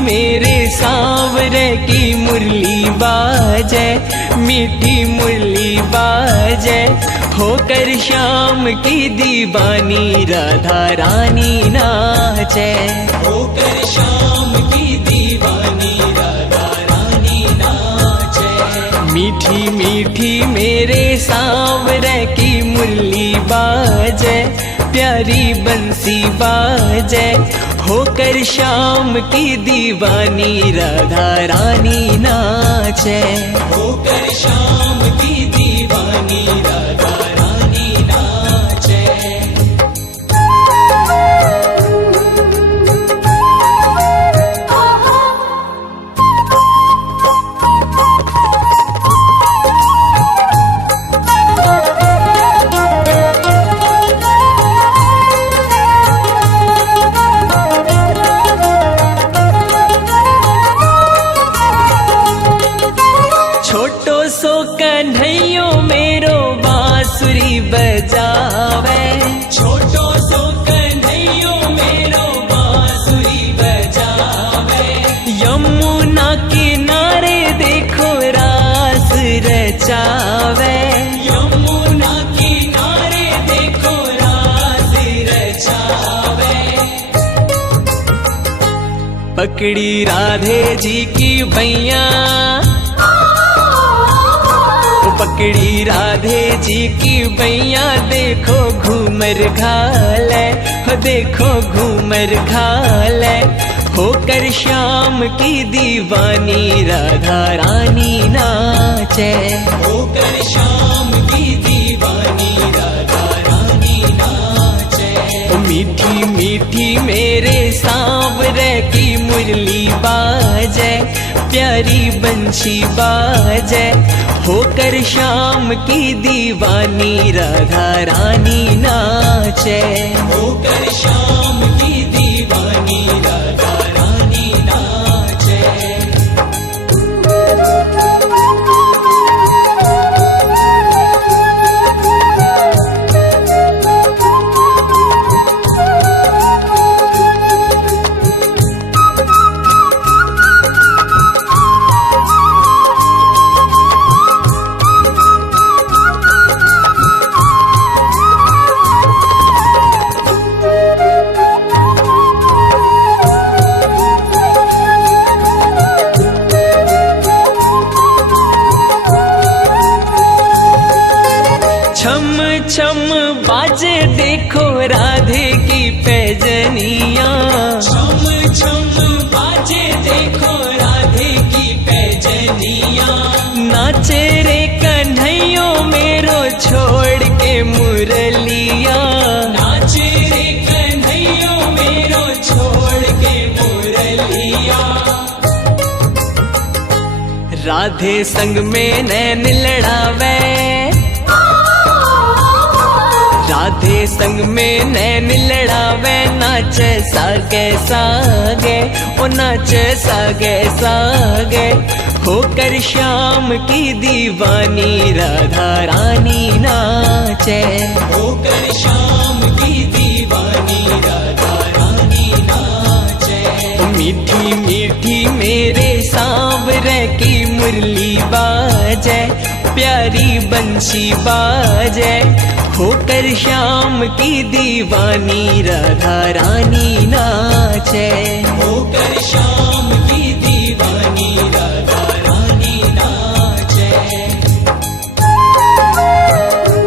मेरे सांवरे की मुरली बाजे, मीठी मुरली बाजे, होकर श्याम की दीवानी राधा रानी नाचे, होकर श्याम की दीवानी राधा रानी नाचे। मीठी मीठी मेरे सांवरे की मुरली बाजे, प्यारी बंसी बाजे, होकर श्याम की दीवानी राधा रानी नाचे, होकर श्याम की दीवानी राधा रानी नाचे। छोटो सो कन्हैयो मेरो बांसुरी बजावे, छोटो सो कन्हैयो मेरो बांसुरी बजावे, यमुना किनारे देखो रास रचावे, यमुना किनारे देखो रास रचावे। पकड़ी राधे जी की भैया, पकड़ी राधे जी की भैया, देखो घूमर घाले, हो देखो घूमर घाले, होकर श्याम की दीवानी राधा रानी नाचे, होकर श्याम की दीवानी राधा रानी नाचे। मीठी मीठी मेरे सांवरे की मुरली बाजे, प्यारी बंशी बाजे, होकर श्याम की दीवानी राधा रानी नाचे, होकर श्याम की दीवानी राधा रानी नाचे। छम छम बाजे देखो राधे की पैजनिया, छम छम बाजे देखो राधे की पैजनिया, नाचे रे कन्हैयो मेरो छोड़ के मुरलिया, नाचे रे कन्हैयो मेरो छोड़ के मुरलिया। राधे संग में नैन लड़ावे, राधे संग में नैन लड़ावे, नाचे सागे सागे, ओ नाचे सागे सागे, होकर श्याम की दीवानी राधा रानी नाचे, होकर श्याम की दीवानी राधा रानी नाचे। मीठी मीठी मेरे सांवरे की मुरली बाजे, प्यारी बंशी बाजे, होकर श्याम की दीवानी राधा रानी नाचे।